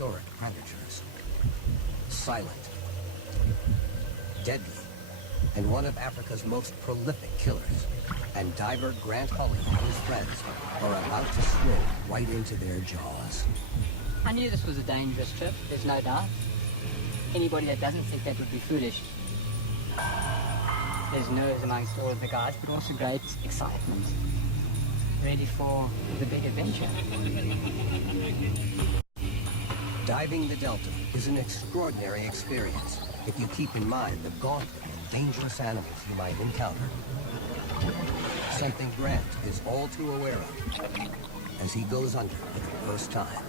prehistoric predators. Silent, deadly, and one of Africa's most prolific killers. And diver Grant Hulley and his friends are about to swim right into their jaws. I knew this was a dangerous trip, there's no doubt. Anybody that doesn't think that would be foolish. There's nerves amongst all of the guys, but also great excitement. Ready for the big adventure. Diving the Delta is an extraordinary experience if you keep in mind the gauntlet of dangerous animals you might encounter. Something Grant is all too aware of as he goes under for the first time.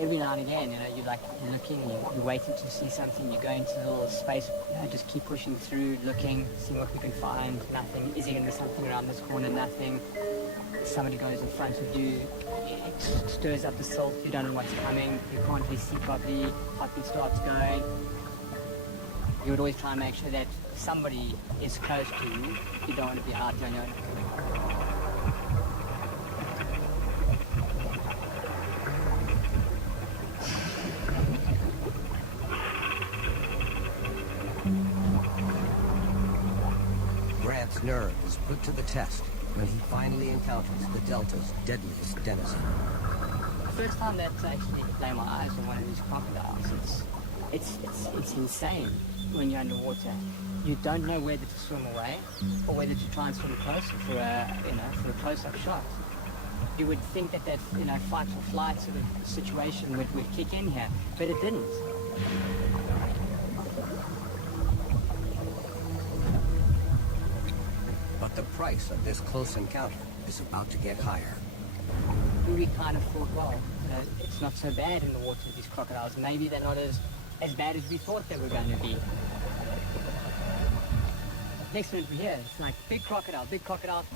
Every now and again, you're like looking, you're waiting to see something, you go into a little space, just keep pushing through, looking, seeing what we can find, nothing. Is there going to be something around this corner? Nothing. Somebody goes in front of you, it stirs up the silt, you don't know what's coming, you can't really see properly, heartbeat starts going. You would always try and make sure that somebody is close to you, you don't want to be out on your own. Grant's nerve is put to the test when he finally encounters the Delta's deadliest denizen. The first time that I actually lay my eyes on one of these crocodiles, it's insane when you're underwater. You don't know whether to swim away or whether to try and swim closer for a close-up shot. You would think that fight or flight sort of situation would kick in here, but it didn't. But the price of this close encounter is about to get higher. We kind of thought, well, it's not so bad in the water, these crocodiles. Maybe they're not as bad as we thought they were going to be. Next minute we're here, it's like big crocodile, big crocodile.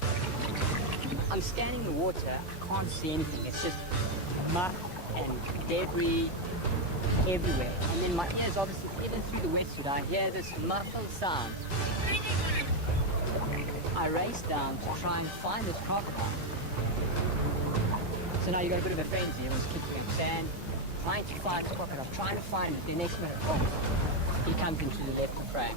I'm scanning the water, I can't see anything. It's just muck and debris everywhere. And then my ears, obviously, even through the wetsuit, I hear this muffled sound. I race down to try and find this crocodile. So now you've got a bit of a frenzy. Everyone's kicking in sand, trying to find the crocodile, trying to find it. The next minute, oh, he comes into the left of frame.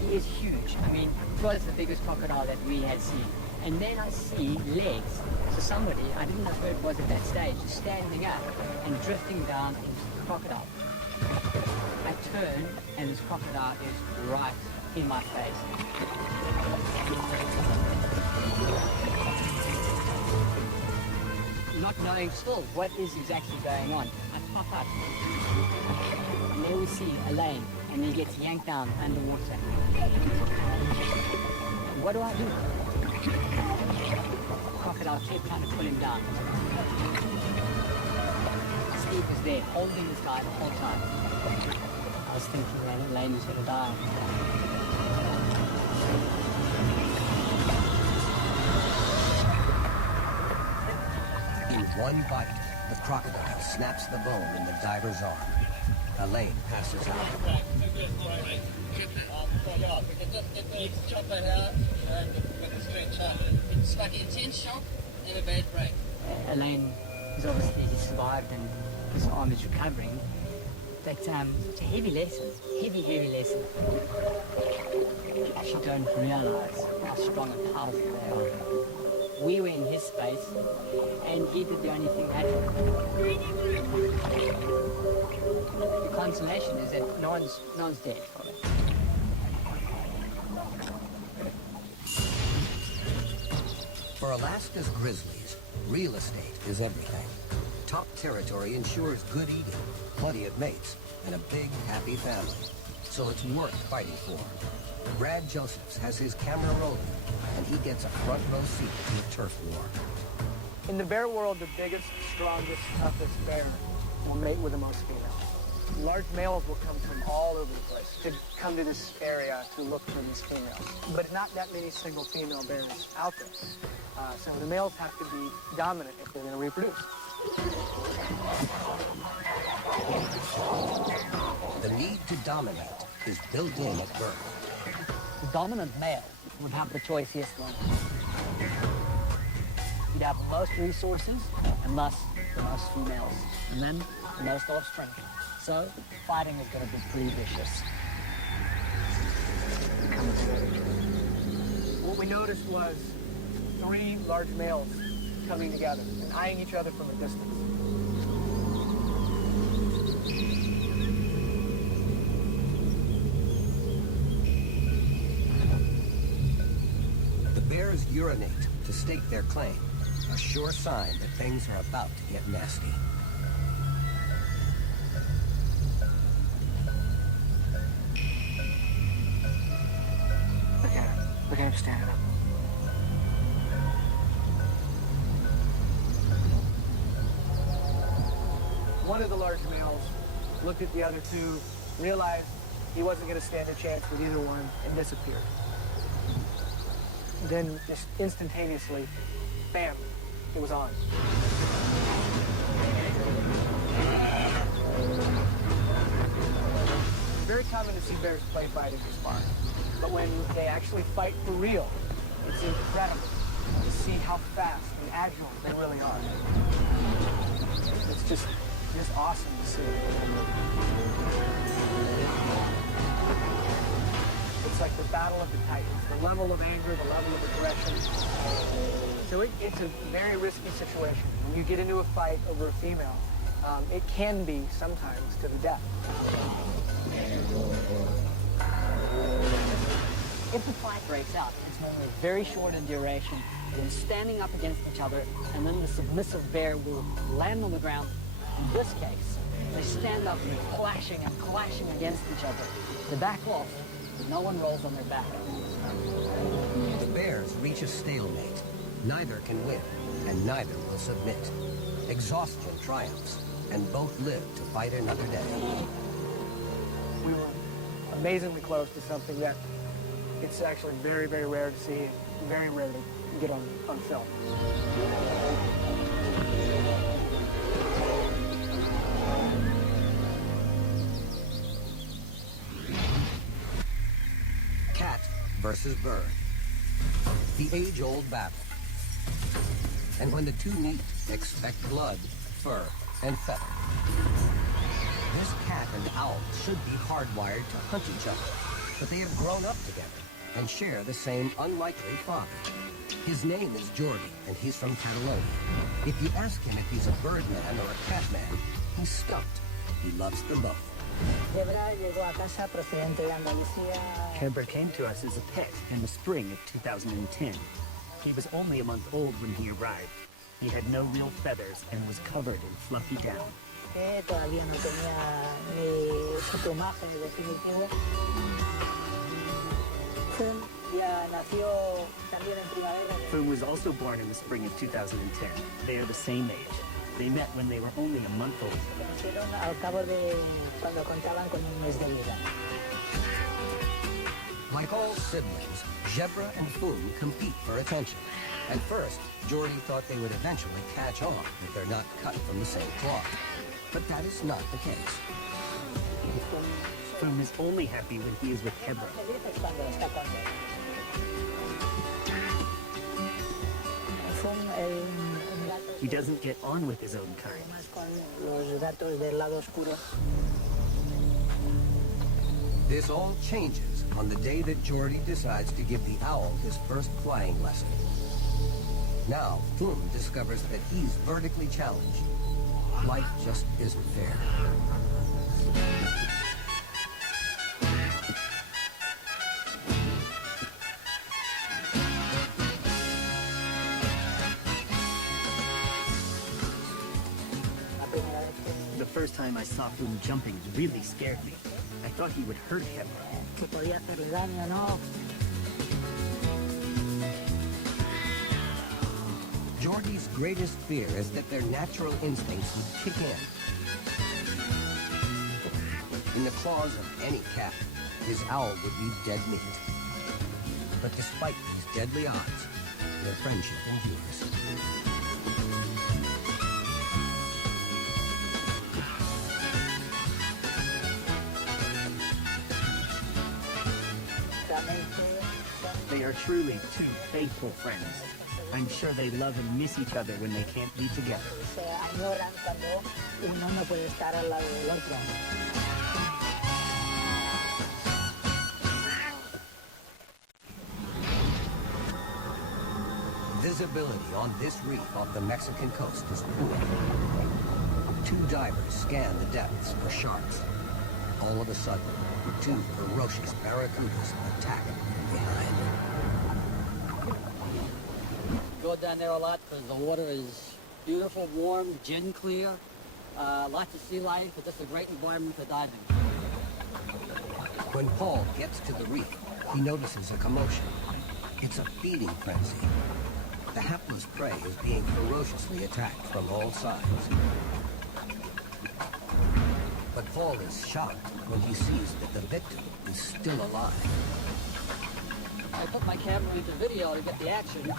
He is huge. I mean, it was the biggest crocodile that we had seen. And then I see legs. So somebody, I didn't know who it was at that stage, is standing up and drifting down into the crocodile. I turn, and this crocodile is right in my face. Not knowing still what is exactly going on, I pop up. And there we see Elaine, and he gets yanked down underwater. What do I do? Crocodile kept trying to pull him down. Steve was there, holding this guy the whole time. I was thinking that Elaine was going to die. In one bite, the crocodile snaps the bone in the diver's arm. Elaine passes out. It's like an intense shock and a bad break. Elaine is obviously, he survived and his arm is recovering. But it's a heavy lesson, heavy lesson. You actually don't realize how strong and powerful they are. We were in his space, and he did the only thing that the consolation is that no one's dead for it. For Alaska's grizzlies, real estate is everything. Top territory ensures good eating, plenty of mates, and a big, happy family. So it's worth fighting for. Brad Josephs has his camera rolling, and he gets a front row seat to the turf war. In the bear world, the biggest, strongest, toughest bear will mate with the most females. Large males will come from all over the place to come to this area to look for these females. But not that many single female bears out there. So the males have to be dominant if they're going to reproduce. The need to dominate is built in at birth. The dominant male would have the choiciest one. He'd have the most resources, and thus the most females, and then the most offspring. So fighting is going to be pretty vicious. What we noticed was 3 large males coming together and eyeing each other from a distance. The bears urinate to stake their claim, a sure sign that things are about to get nasty. Look at him standing up. One of the large males looked at the other 2, realized he wasn't going to stand a chance with either one, and disappeared. Then, just instantaneously, bam, it was on. It's very common to see bears play fighting or sparring, but when they actually fight for real, it's incredible to see how fast and agile they really are. It's just awesome to see. It's like the battle of the titans, the level of anger, the level of aggression. So it's a very risky situation. When you get into a fight over a female, it can be sometimes to the death. If the fight breaks out, it's normally very short in duration. They're standing up against each other, and then the submissive bear will land on the ground. In this case, they stand up and they're clashing against each other. They back off, but no one rolls on their back. The bears reach a stalemate. Neither can win, and neither will submit. Exhaustion triumphs, and both live to fight another day. We were amazingly close to something that it's actually very, very rare to see, very rare to get on film. Cat versus bird. The age-old battle. And when the two meet, expect blood, fur, and feather. This cat and owl should be hardwired to hunt each other, but they have grown up together and share the same unlikely father. His name is Jordi, and he's from Catalonia. If you ask him if he's a bird man or a cat man, he's stumped. He loves them both. Hebra came to us as a pet in the spring of 2010. He was only a month old when he arrived. He had no real feathers and was covered in fluffy down. Todavía no tenía ni su plumaje definitivo. Fum ya nació también en primavera. Fum was also born in the spring of 2010. They are the same age. They met when they were only a month old. Se conocieron al cabo de cuando contaban con un mes de vida. Like all siblings, Zebra and Fum compete for attention. At first, Jordi thought they would eventually catch on if they're not cut from the same cloth. But that is not the case. Fum is only happy when he is with Hebra. Feliz es cuando está con él. Fum, un gato He doesn't get on with his own kind. más con los gatos del lado oscuro. This all changes on the day that Jordi decides to give the owl his first flying lesson. Now, Fum discovers that he's vertically challenged. Life just isn't fair. The first time I saw Fum jumping really scared me. I thought he would hurt Hebra. Que podía hacerle daño, ¿no? Jordi's greatest fear is that their natural instincts would kick in. In the claws of any cat, his owl would be dead meat. But despite these deadly odds, their friendship endures. Realmente are truly two faithful friends. I'm sure they love and miss each other when they can't be together. Se añoran cuando uno no puede estar al lado del otro. Visibility on this reef off the Mexican coast is poor. Two divers scan the depths for sharks. All of a sudden, two ferocious barracudas attack from behind. Go down there a lot because the water is beautiful, warm, gin clear. Lots of sea life, but just a great environment for diving. When Paul gets to the reef, he notices a commotion. It's a feeding frenzy. The hapless prey is being ferociously attacked from all sides. But Paul is shocked when he sees that the victim is still alive. I put my camera into video to get the action.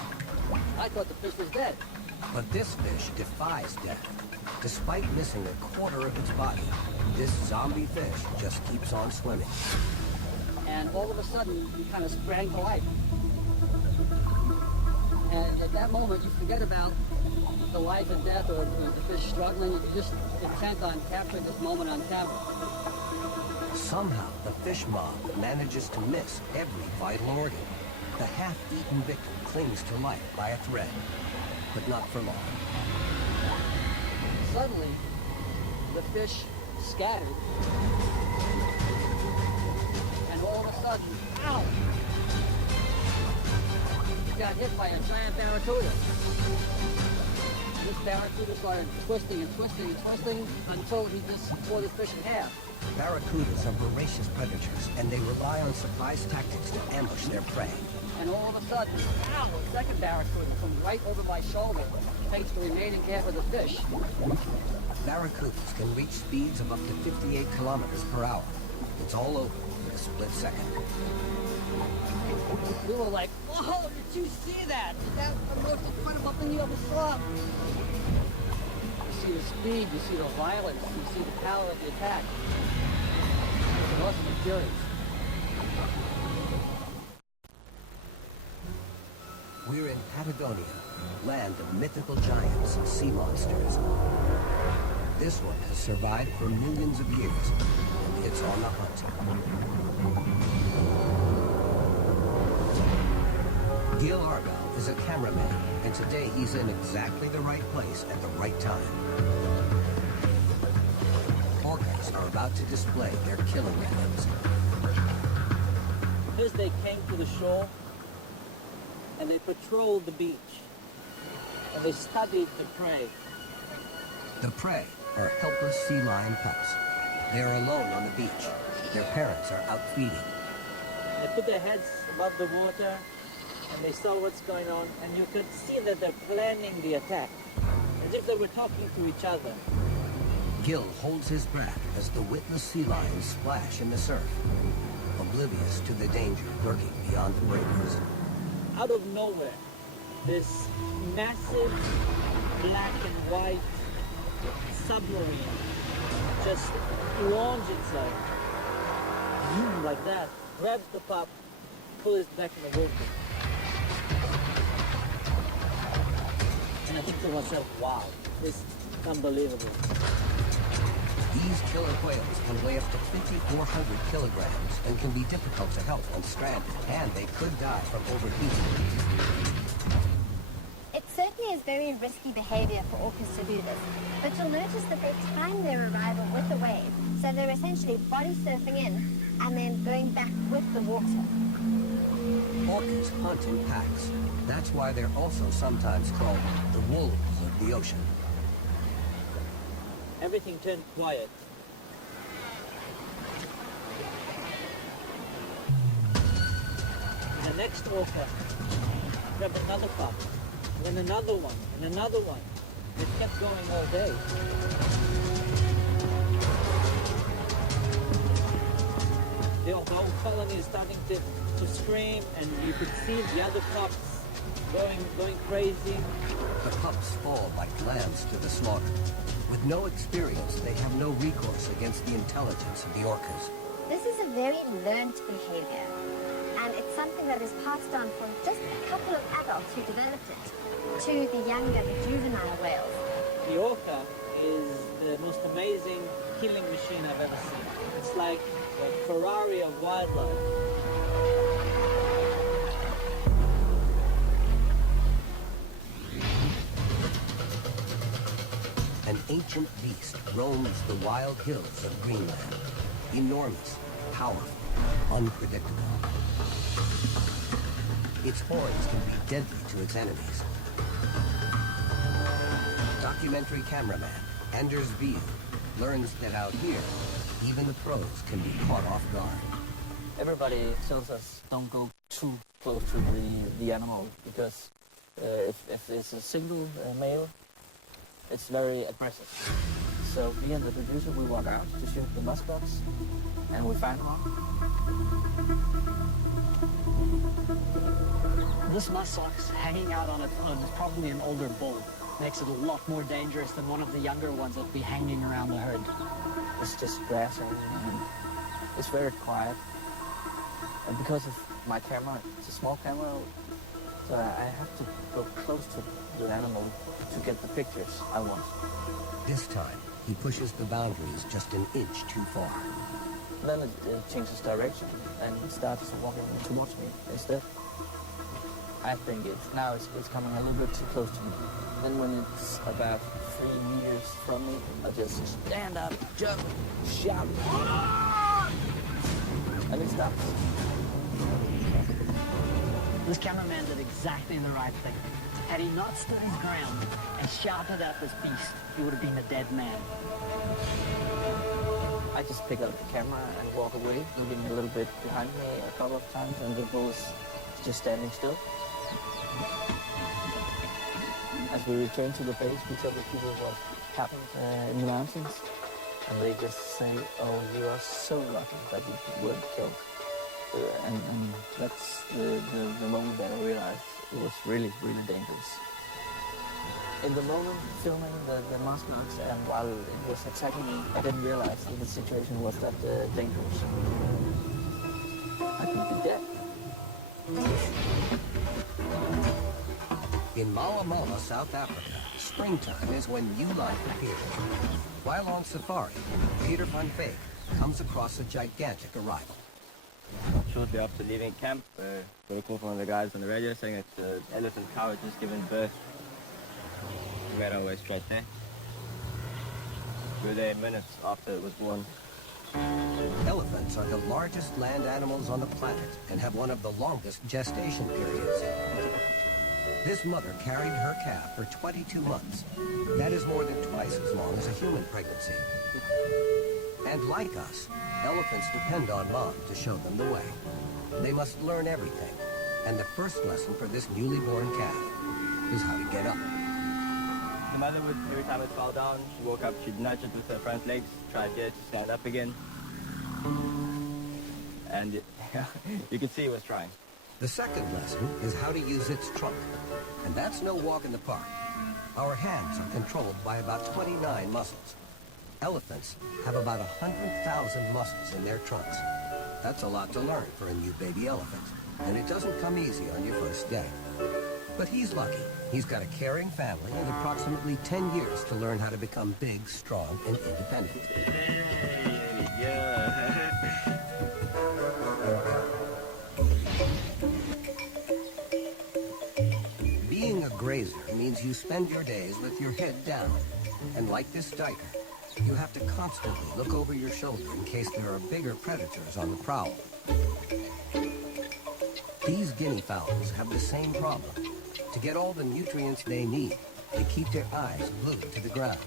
I thought the fish was dead. But this fish defies death. Despite missing a quarter of its body, this zombie fish just keeps on swimming. And all of a sudden, he kind of sprang to life. And at that moment, you forget about the life and death or the fish struggling. You just intent on capturing this moment on camera. Somehow, the fish mob manages to miss every vital organ. The half-eaten victim clings to life by a thread, but not for long. Suddenly, the fish scattered. And all of a sudden, ow! He got hit by a giant barracuda. This barracuda started twisting and twisting and twisting until he just tore the fish in half. Barracudas are voracious predators, and they rely on surprise tactics to ambush their prey. And all of a sudden, ow, a second barracuda comes right over my shoulder, takes the remaining half of the fish. Barracudas can reach speeds of up to 58 kilometers per hour. It's all over in a split second. We were like, whoa, did you see that? That was the most incredible thing you ever saw. You see the speed, you see the violence, you see the power of the attack. It's an awesome experience. We're in Patagonia, land of mythical giants and sea monsters. This one has survived for millions of years, and it's on the hunt. Gil Argyle is a cameraman, and today he's in exactly the right place at the right time. Orcas are about to display their killing methods. First they came to the shore and they patrolled the beach and they studied the prey. The prey are helpless sea lion pups. They're alone on the beach. Their parents are out feeding. They put their heads above the water and they saw what's going on, and you could see that they're planning the attack, as if they were talking to each other. Gil holds his breath as the witless sea lions splash in the surf, oblivious to the danger lurking beyond the breakers. Out of nowhere, this massive black and white submarine just launched itself like that, grabs the pup, pulls it back in the water. And I think to myself, wow, this is unbelievable. These killer whales can weigh up to 5,400 kilograms and can be difficult to help when stranded, and they could die from overheating. It certainly is very risky behavior for orcas to do this, but you'll notice that they time their arrival with the wave, so they're essentially body surfing in and then going back with the water. Orcas hunt in packs. That's why they're also sometimes called the wolves of the ocean. Everything turned quiet. The next orca grabbed another pup, and then another one, and another one. It kept going all day. The whole colony is starting to scream, and you could see the other pups going crazy. The pups fall like lambs to the slaughter. With no experience, they have no recourse against the intelligence of the orcas. This is a very learned behavior, and it's something that is passed on from just a couple of adults who developed it to the younger, the juvenile whales. The orca is the most amazing killing machine I've ever seen. It's like a Ferrari of wildlife. An ancient beast roams the wild hills of Greenland. Enormous, powerful, unpredictable. Its horns can be deadly to its enemies. Documentary cameraman Anders Vie learns that out here, even the pros can be caught off guard. Everybody tells us don't go too close to the animal because if it's a single male, it's very aggressive. So me and the producer, we walk out to shoot the muskox, and we find one. This muskox hanging out on probably an older bull makes it a lot more dangerous than one of the younger ones that'll be hanging around the herd. It's just grassing, and it's very quiet. And because of my camera, it's a small camera, so I have to go close to the animal to get the pictures I want. This time, he pushes the boundaries just an inch too far. Then it changes direction and it starts walking towards me instead. I think it's coming a little bit too close to me. Then when it's about 3 meters from me, I just stand up, jump, shout, and it stops. This cameraman did exactly the right thing. Had he not stood his ground and shouted at this beast, he would have been a dead man. I just pick up the camera and walk away, looking a little bit behind me a couple of times, and the bull is just standing still. As we return to the base, we tell the people what happened in the mountains, and they just say, "Oh, you are so lucky that you weren't killed." And that's the moment that I realized it was really, really dangerous. In the moment filming the muskox and while it was attacking me, I didn't realize that the situation was that dangerous. I could be dead. In Mala Mala, South Africa, springtime is when new life appears. While on safari, Peter van Veek comes across a gigantic arrival. Shortly after leaving camp, got a call from one of the guys on the radio saying that the elephant cow had just given birth. We made our way straight there. We were there minutes after it was born. Elephants are the largest land animals on the planet and have one of the longest gestation periods. This mother carried her calf for 22 months. That is more than twice as long as a human pregnancy. And like us, elephants depend on mom to show them the way. They must learn everything. And the first lesson for this newly born calf is how to get up. The mother would, every time it fell down, she'd walk up, she'd nudge it with her front legs, try to get it to stand up again. And you could see it was trying. The second lesson is how to use its trunk. And that's no walk in the park. Our hands are controlled by about 29 muscles. Elephants have about 100,000 muscles in their trunks. That's a lot to learn for a new baby elephant, and it doesn't come easy on your first day. But he's lucky. He's got a caring family and approximately 10 years to learn how to become big, strong, and independent. Being a grazer means you spend your days with your head down. And like this diker, you have to constantly look over your shoulder in case there are bigger predators on the prowl. These guinea fowls have the same problem. To get all the nutrients they need, they keep their eyes glued to the ground.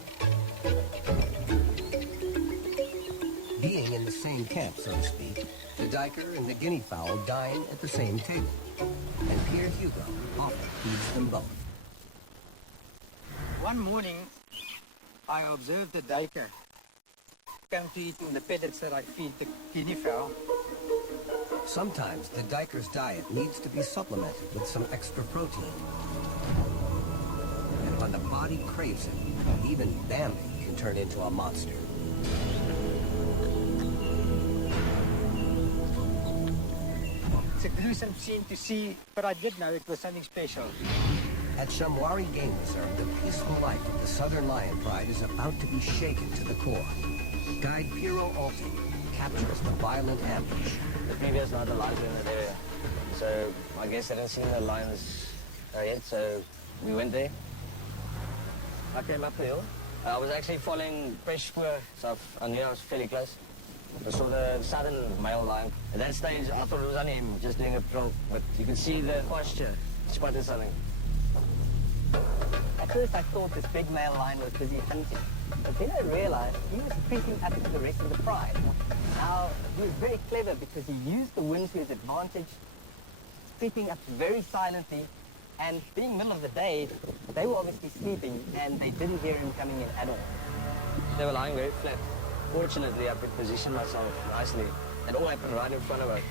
Being in the same camp, so to speak, the diker and the guinea fowl dine at the same table. And Pierre Hugo often feeds them both. One morning, I observed the diker come to eat the pellets that I feed the guinea fowl. Sometimes the diker's diet needs to be supplemented with some extra protein. And when the body craves it, even Bambi can turn into a monster. a gruesome scene to see, but I did know it was something special. At Shamwari Game Reserve, the peaceful life of the Southern Lion Pride is about to be shaken to the core. Guide Piero Alti captures the violent ambush. The previous night the lions were in that area. So I guess they didn't see the lions yet, so we went there. I came up the hill. I was actually following fresh spoor, so I knew I was fairly close. I saw the southern male lion. At that stage, I thought it was only him, just doing a patrol. But you could see the posture. Spotted something. At first I thought this big male lion was busy hunting, but then I realized he was creeping up to the rest of the pride. Now, he was very clever because he used the wind to his advantage, creeping up very silently, and being middle of the day, they were obviously sleeping and they didn't hear him coming in at all. They were lying very flat. Fortunately, I could position myself nicely. It all happened right in front of us.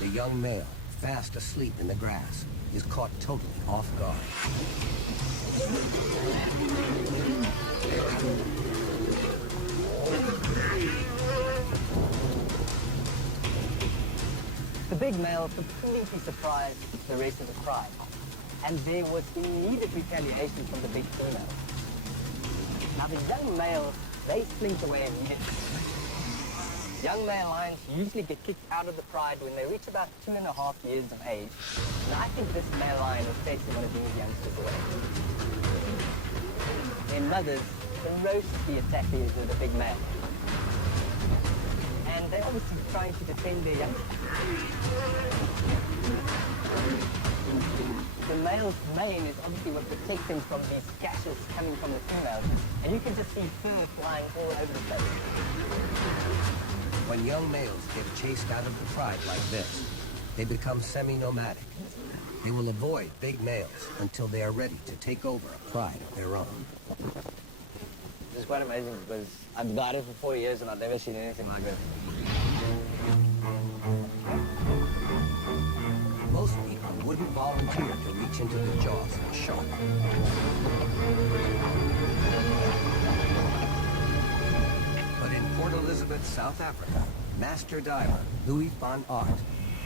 The young male, fast asleep in the grass, is caught totally off guard. The big male completely surprised the rest of the pride, and there was immediate retaliation from the big female. Now the young males, they slink away immediately. Young male lions usually get kicked out of the pride when they reach about 2.5 years of age, and I think this male lion was chasing one of these youngsters away. Their mothers ferociously attack the big male. And they're obviously trying to defend their young. The male's mane is obviously what protects him from these gashes coming from the females. And you can just see fur flying all over the place. When young males get chased out of the pride like this, they become semi-nomadic. They will avoid big males until they are ready to take over a pride of their own. It's quite amazing because I've guided for 4 years and I've never seen anything like this. Most people wouldn't volunteer to reach into the jaws of a shark. But in Port Elizabeth, South Africa, master diver Louis van Aert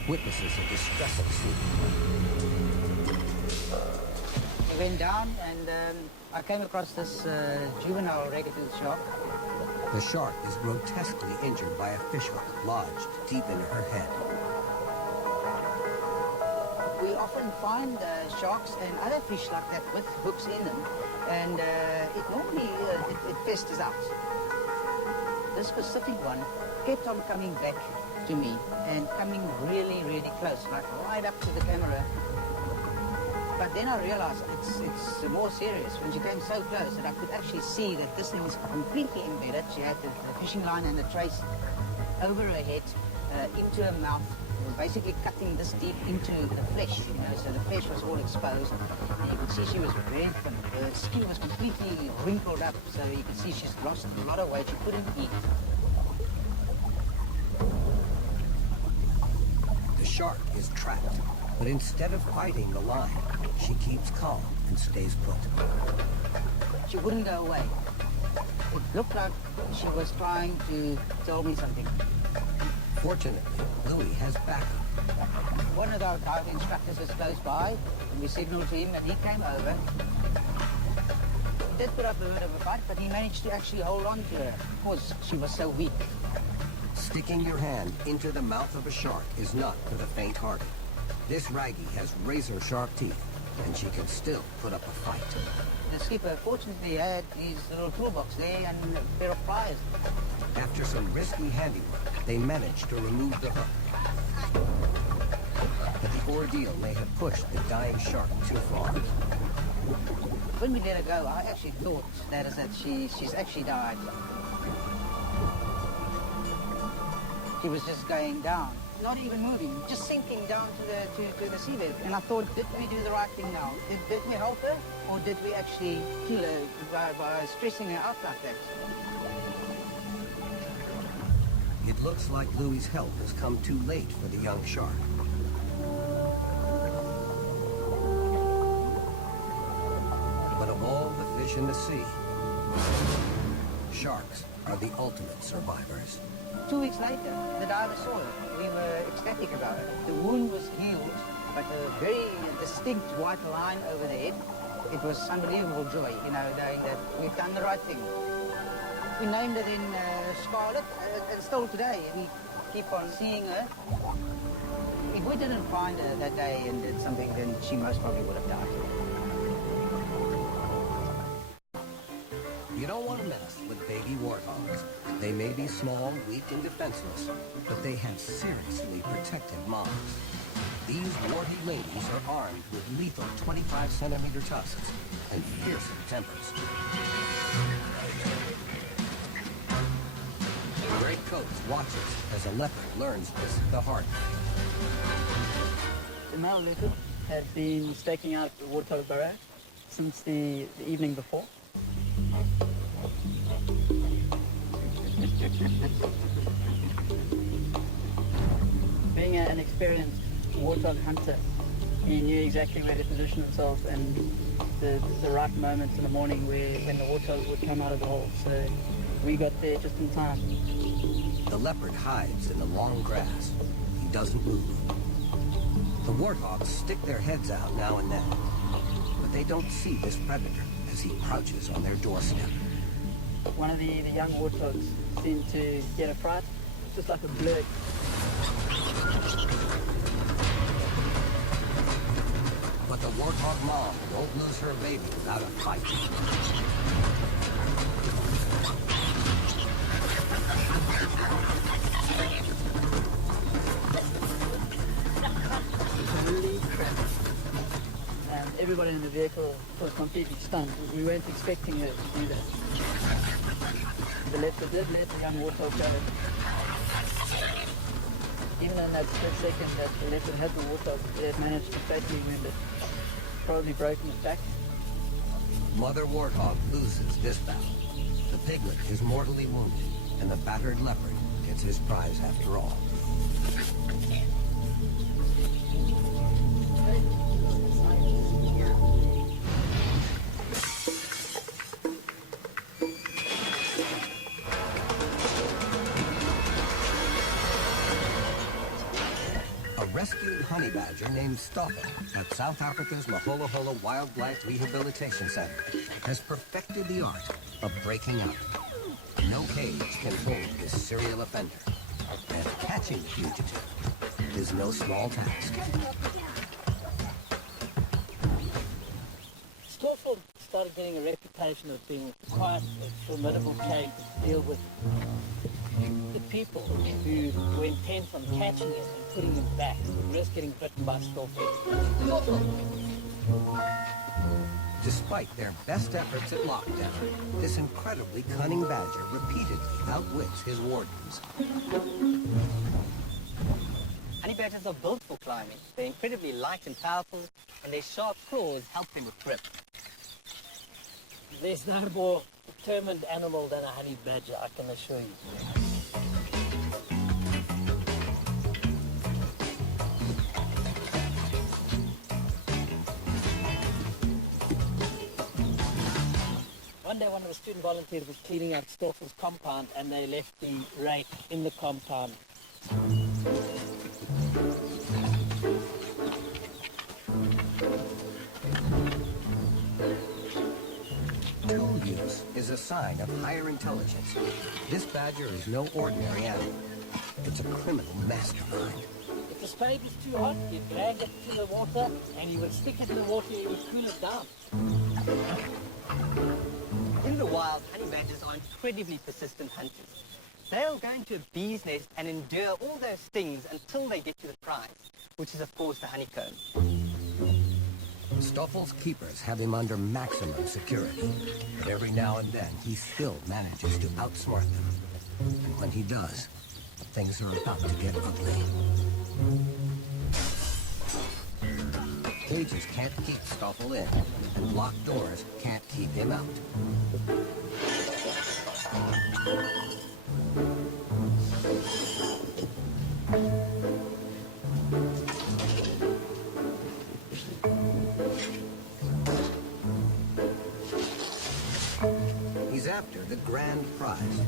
witnesses a distressing scene. I went down and I came across this juvenile ragged-tooth shark. The shark is grotesquely injured by a fishhook lodged deep in her head. We often find sharks and other fish like that with hooks in them, and it normally it festers out. This specific one kept on coming back to me and coming really, really close, like right up to the camera. But then I realized it's more serious when she came so close that I could actually see that this thing is completely embedded. She had the fishing line and the trace over her head into her mouth, basically cutting this deep into the flesh, you know, so the flesh was all exposed. And you could see she was very thin. Her skin was completely wrinkled up, so you could see she's lost a lot of weight. She couldn't eat. The shark is trapped, but instead of fighting the line, she keeps calm and stays put. She wouldn't go away. It looked like she was trying to tell me something. Fortunately, Louis has backup. One of our diving instructors was close by, and we signaled to him, and he came over. He did put up a bit of a fight, but he managed to actually hold on to her, because she was so weak. Sticking your hand into the mouth of a shark is not for the faint-hearted. This Raggy has razor-sharp teeth, and she can still put up a fight. The skipper fortunately had his little toolbox there and a pair of pliers. After some risky handiwork, they managed to remove the hook. But the ordeal may have pushed the dying shark too far. When we let her go, I actually thought that she's actually died. She was just going down, not even moving, just sinking down to the seabed. And I thought, did we do the right thing now? Did we help her, or did we actually kill her by stressing her out like that? It looks like Louis' help has come too late for the young shark. fish in the sea. Sharks are the ultimate survivors. 2 weeks later, the diver saw it. We were ecstatic about it. The wound was healed, but a very distinct white line over the head. It was unbelievable joy, you know, knowing that we've done the right thing. We named it in Scarlet, and still today we keep on seeing her. If we didn't find her that day and did something, then she most probably would have died. You don't want to mess with baby warthogs. They may be small, weak, and defenseless, but they have seriously protective moms. These warty ladies are armed with lethal 25-centimeter tusks and fearsome tempers. Gray Coats watches as a leopard learns this the hard way. The male leopard had been staking out the warthog burrow since the evening before. Being an experienced warthog hunter, he knew exactly where to position himself and the right moments in the morning when the warthog would come out of the hole. So we got there just in time. The leopard hides in the long grass. He doesn't move. The warthogs stick their heads out now and then, but they don't see this predator as he crouches on their doorstep. One of the young warthogs seemed to get a fright, just like a blur. But the warthog mom won't lose her baby without a fight. And everybody in the vehicle was completely stunned. We weren't expecting her to do that. The leopard did let the young warthog go. Even in that split second that the leopard had the warthog, it had managed to fatally wound it. Probably broken its back. Mother warthog loses this battle. The piglet is mortally wounded, and the battered leopard gets his prize after all. Rescued honey badger named Stoffel at South Africa's Maholohola Wildlife Rehabilitation Center has perfected the art of breaking out. No cage can hold this serial offender, and catching the fugitive is no small task. Stoffel started getting a reputation of being quite a formidable cage to deal with. The people who were intent on catching it and putting him back would risk getting bitten by Stoffel. Despite their best efforts at lockdown, this incredibly cunning badger repeatedly outwits his wardens. Honey badgers are built for climbing. They're incredibly light and powerful, and their sharp claws help them with grip. There's no more determined animal than a honey badger, I can assure you. One day one of the student volunteers was cleaning out Stoffel's compound and they left the rake in the compound. Tool use is a sign of higher intelligence. This badger is no ordinary animal. It's a criminal mastermind. If the spade was too hot, you'd drag it to the water and you would stick it in the water and you would cool it down. In the wild, honey badgers are incredibly persistent hunters. They'll go into a bee's nest and endure all those stings until they get to the prize, which is of course the honeycomb. Stoffel's keepers have him under maximum security, but every now and then he still manages to outsmart them. And when he does, things are about to get ugly. Cages can't keep Stoffel in, and locked doors can't keep him out. grand prize.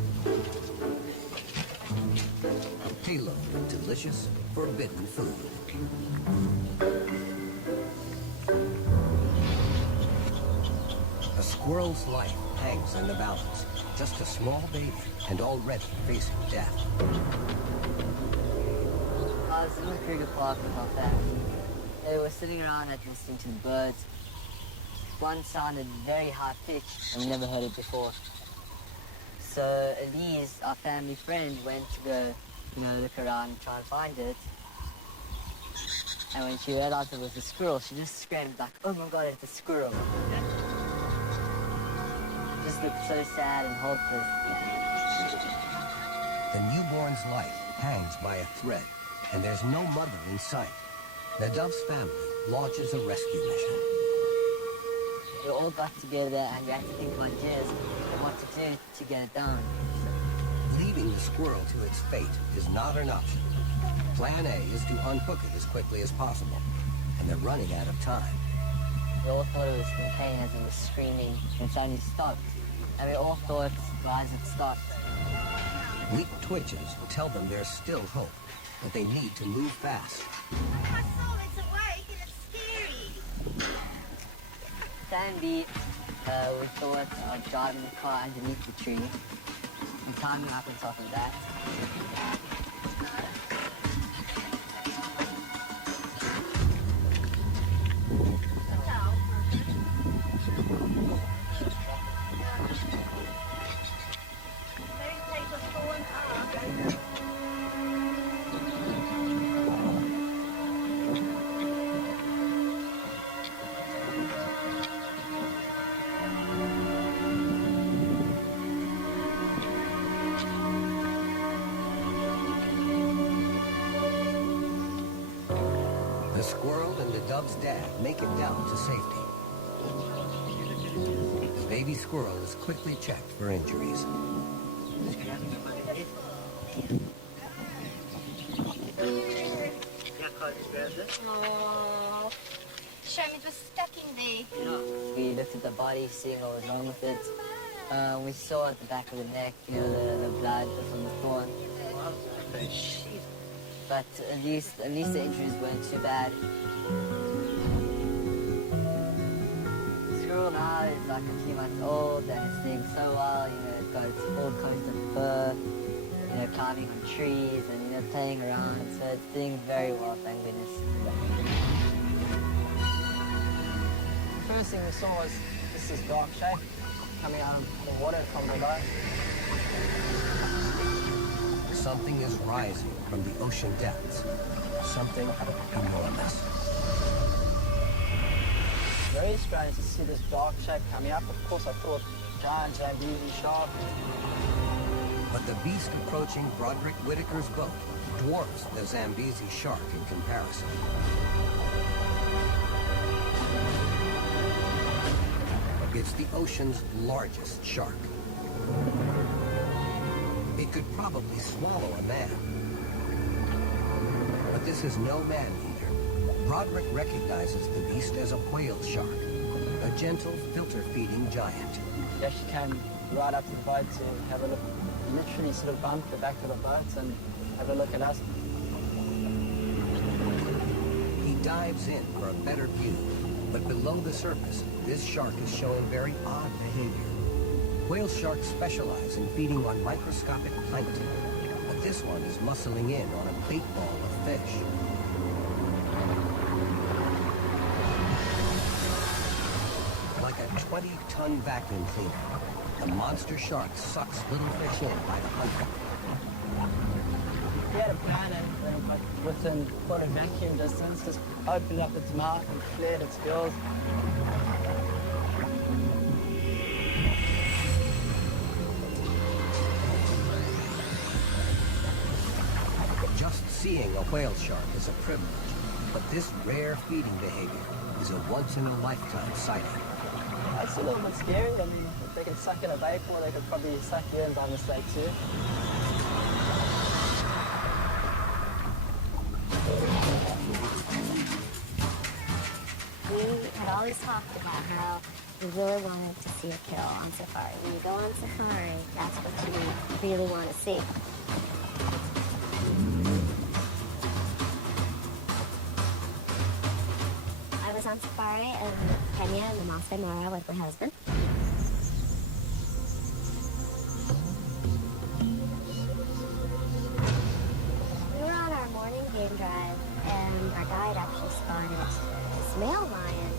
A payload of delicious, forbidden food. A squirrel's life hangs in the balance. Just a small baby and already facing death. I was in the Kruger Park with my family. They were sitting around and listening to the birds. One sounded very high-pitched, and we never heard it before. So Elise, our family friend, went to go, look around and try and find it. And when she realized it was a squirrel, she just screamed like, "Oh my God, it's a squirrel!" Just looked so sad and hopeless. The newborn's life hangs by a thread, and there's no mother in sight. The Dove's family launches a rescue mission. We all got together and we had to think of ideas and what to do to get it done. Leaving the squirrel to its fate is not an option. Plan A is to unhook it as quickly as possible, and they're running out of time. We all thought it was in pain as it was screaming, and suddenly stopped. And we all thought, guys, it stopped. Weak twitches tell them there's still hope, but they need to move fast. My soul is awake and it's scary. Plan B, we thought of driving the car underneath the tree and climbing up on top of that. The squirrel and the Dove's dad make it down to safety. The baby squirrel is quickly checked for injuries. Oh, shame it was stuck in there. We looked at the body, seeing what was wrong with it. We saw at the back of the neck, the blood from the thorn. But at least the injuries weren't too bad. The squirrel now is like a few months old and it's doing so well. It's got its full coat of fur, climbing on trees and playing around. So it's doing very well, thank goodness. The first thing we saw was this dark shape coming out of the water from below. Something is rising from the ocean depths. Something enormous. Very strange to see this dark shape coming up. Of course, I thought giant Zambezi shark. But the beast approaching Broderick Whitaker's boat dwarfs the Zambezi shark in comparison. It's the ocean's largest shark. It could probably swallow a man. But this is no man-eater. Broderick recognizes the beast as a whale shark, a gentle, filter-feeding giant. You actually came right up to the boat to have a look, literally sort of bump the back of the boat and have a look at us. He dives in for a better view, but below the surface, this shark is showing very odd behavior. Whale sharks specialize in feeding on microscopic plankton, but this one is muscling in on a bait ball of fish. Like a 20-ton vacuum cleaner, the monster shark sucks little fish in by the hundred. We had a plan and within quite a vacuum distance, just opened up its mouth and flared its gills. Just seeing a whale shark is a privilege, but this rare feeding behavior is a once-in-a-lifetime sighting. That's a little bit scary. I mean, if they could suck in a vapor, they could probably suck you in by mistake too. We had always talked about how We really wanted to see a kill on safari. When you go on safari, that's what you really want to see. I was on safari in Kenya in the Masai Mara with my husband. We were on our morning game drive, and our guide actually spotted this male lion,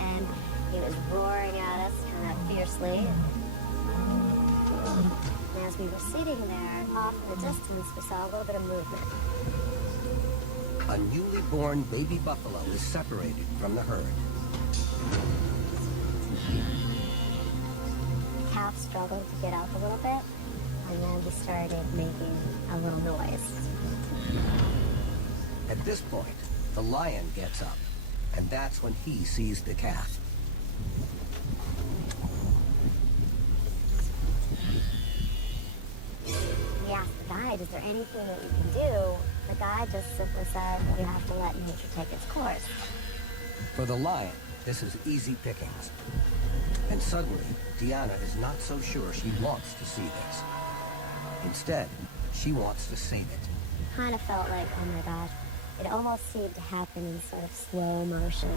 and he was roaring at us kind of fiercely. And as we were sitting there, off in the distance, we saw a little bit of movement. A newly born baby buffalo is separated from the herd. The calf struggled to get up a little bit, and then he started making a little noise. At this point, the lion gets up, and that's when he sees the calf. We asked the guide, is there anything that we can do? The guide just simply said, you have to let nature take its course. For the lion, this is easy pickings. And suddenly, Diana is not so sure she wants to see this. Instead, she wants to save it. Kind of felt like, oh my God, it almost seemed to happen in sort of slow motion.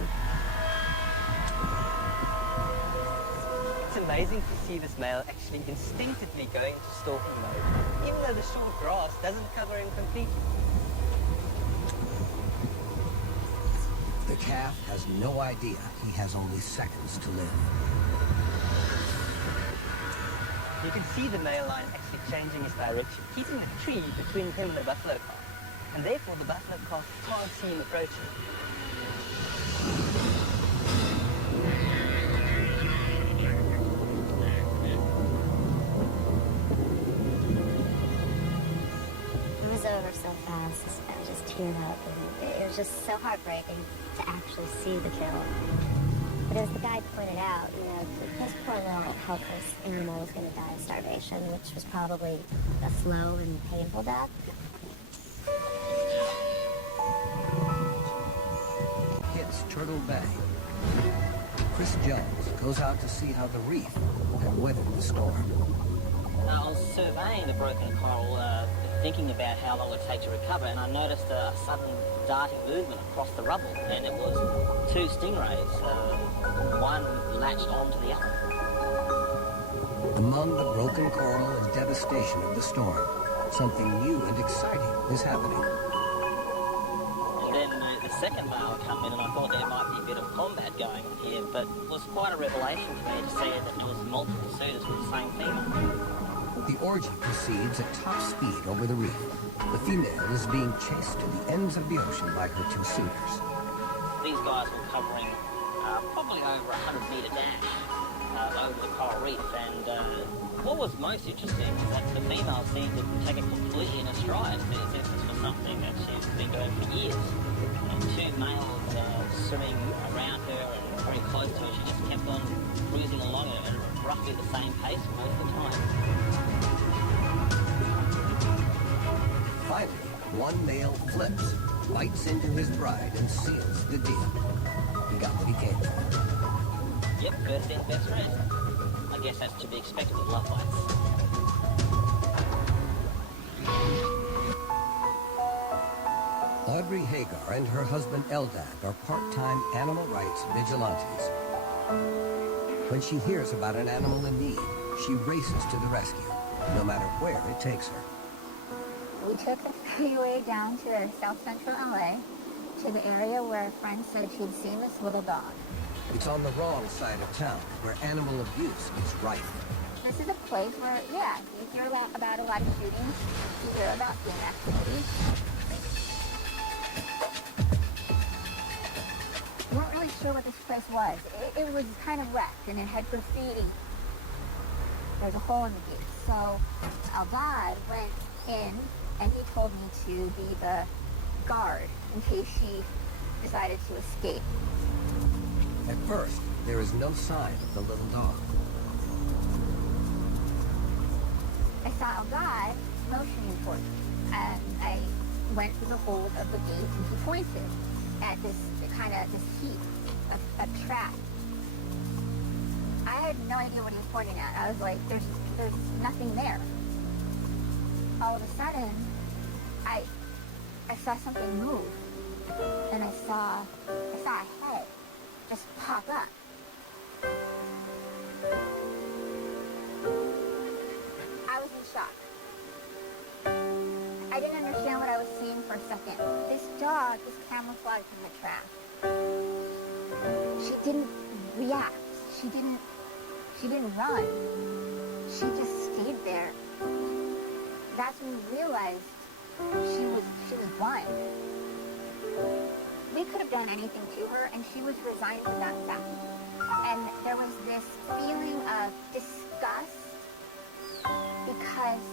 It's amazing to see this male actually instinctively going to stalking mode, even though the short grass doesn't cover him completely. The calf has no idea he has only seconds to live. You can see the male lion actually changing his direction. He's in a tree between him and the buffalo calf, and therefore the buffalo calf can't see him approaching. It was over so fast. I just teared up, and it was just so heartbreaking to actually see the kill. But as the guide pointed out, this poor little helpless animal was going to die of starvation, which was probably a slow and painful death. Hits Turtle Bay. Chris Jones goes out to see how the reef had weathered the storm. I was surveying the broken coral, thinking about how long it would take to recover, and I noticed a sudden darting movement across the rubble, and it was two stingrays, one latched onto the other. Among the broken coral and devastation of the storm, something new and exciting is happening. And then the second male come in, and I thought there might be a bit of combat going on here, but it was quite a revelation to me to see that there was multiple suitors for the same female. The orgy proceeds at top speed over the reef. The female is being chased to the ends of the ocean by her two suitors. These guys were covering probably over 100-meter dash over the coral reef, and what was most interesting is that the female seemed to take it completely in her stride. This was something that she's been doing for years. And two males swimming around her and very close to her. She just kept on cruising along at roughly the same pace most of the time. Finally, one male flips, bites into his bride, and seals the deal. He got what he came for. Yep, first in, best friend. I guess that's to be expected with love bites. Audrey Hagar and her husband Eldad are part-time animal rights vigilantes. When she hears about an animal in need, she races to the rescue, no matter where it takes her. We took the freeway down to South Central LA, to the area where a friend said she'd seen this little dog. It's on the wrong side of town, where animal abuse is rife. This is a place where, yeah, you hear about a lot of shootings, you hear about gang activity. We weren't really sure what this place was. It was kind of wrecked, and it had graffiti. There's a hole in the gate. So Eldad went in, and he told me to be the guard in case she decided to escape. At first, there is no sign of the little dog. I saw Eldad motioning towards me, and I went to the hole of the gate, and he pointed at this heap of trash. had no idea what he was pointing at. I was like, there's nothing there. All of a sudden, I saw something move, and I saw a head just pop up. I was in shock. I didn't understand what I was seeing for a second. This dog was camouflaged in the trash. She didn't react. She didn't run. She just stayed there. That's when we realized she was blind. We could have done anything to her, and she was resigned with that fact. And there was this feeling of disgust because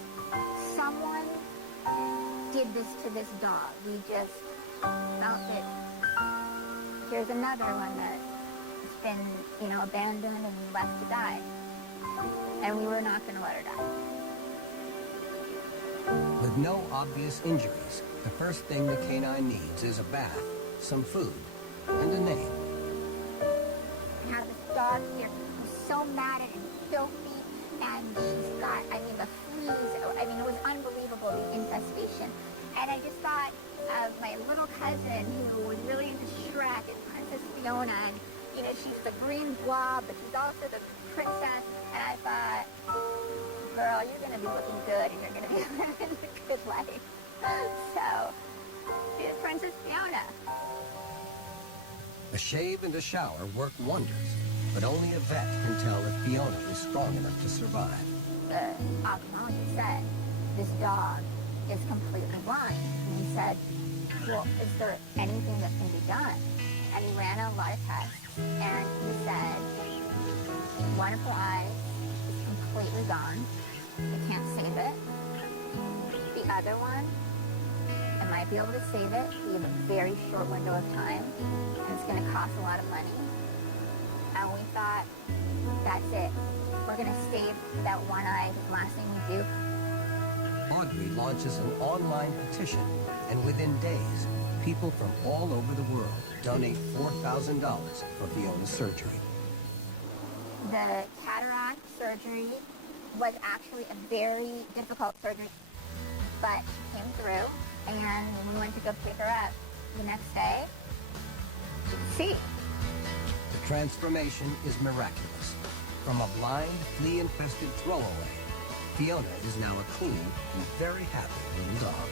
someone did this to this dog. We just felt that here's another one that's been, abandoned and left to die. And we were not going to let her die. With no obvious injuries, the first thing the canine needs is a bath, some food, and a name. I have this dog here who's so matted and filthy, and she's got, the fleas. It was unbelievable, the infestation. And I just thought of my little cousin who was really into Shrek and Princess Fiona, and, she's the green blob, but she's also the princess. And I thought, girl, you're going to be looking good, and you're going to be living a good life. So, she's Princess Fiona. A shave and a shower work wonders, but only a vet can tell if Fiona is strong enough to survive. The ophthalmologist said, this dog is completely blind. And he said, well, is there anything that can be done? And he ran a lot of tests, and he said, one of her eyes is completely gone. They can't save it. The other one, I might be able to save it. We have a very short window of time, and it's going to cost a lot of money. And we thought, that's it. We're going to save that one eye. The last thing we do. Audrey launches an online petition, and within days, people from all over the world donate $4,000 for Fiona's surgery. The cataract surgery was actually a very difficult surgery, but she came through, and we went to go pick her up the next day. You can see. The transformation is miraculous. From a blind, flea-infested throwaway, Fiona is now a clean and very happy little dog.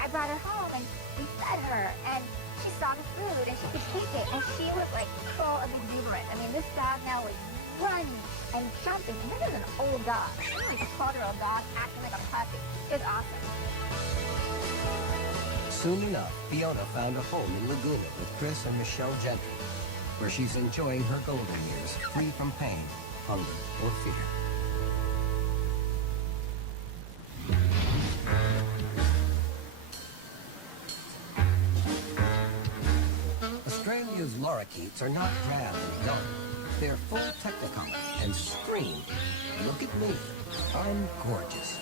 I brought her home, and we fed her, and she saw the food, and she could taste it, and she was like full of exuberance. This dog now was running and jumping. This is an old dog. This is like a 12-year-old dog acting like a puppy. It was awesome. Soon enough, Fiona found a home in Laguna with Chris and Michelle Gentry, where she's enjoying her golden years, free from pain, hunger, or fear. Australia's lorikeets are not drab and dull. They're full technicolor and scream, look at me, I'm gorgeous.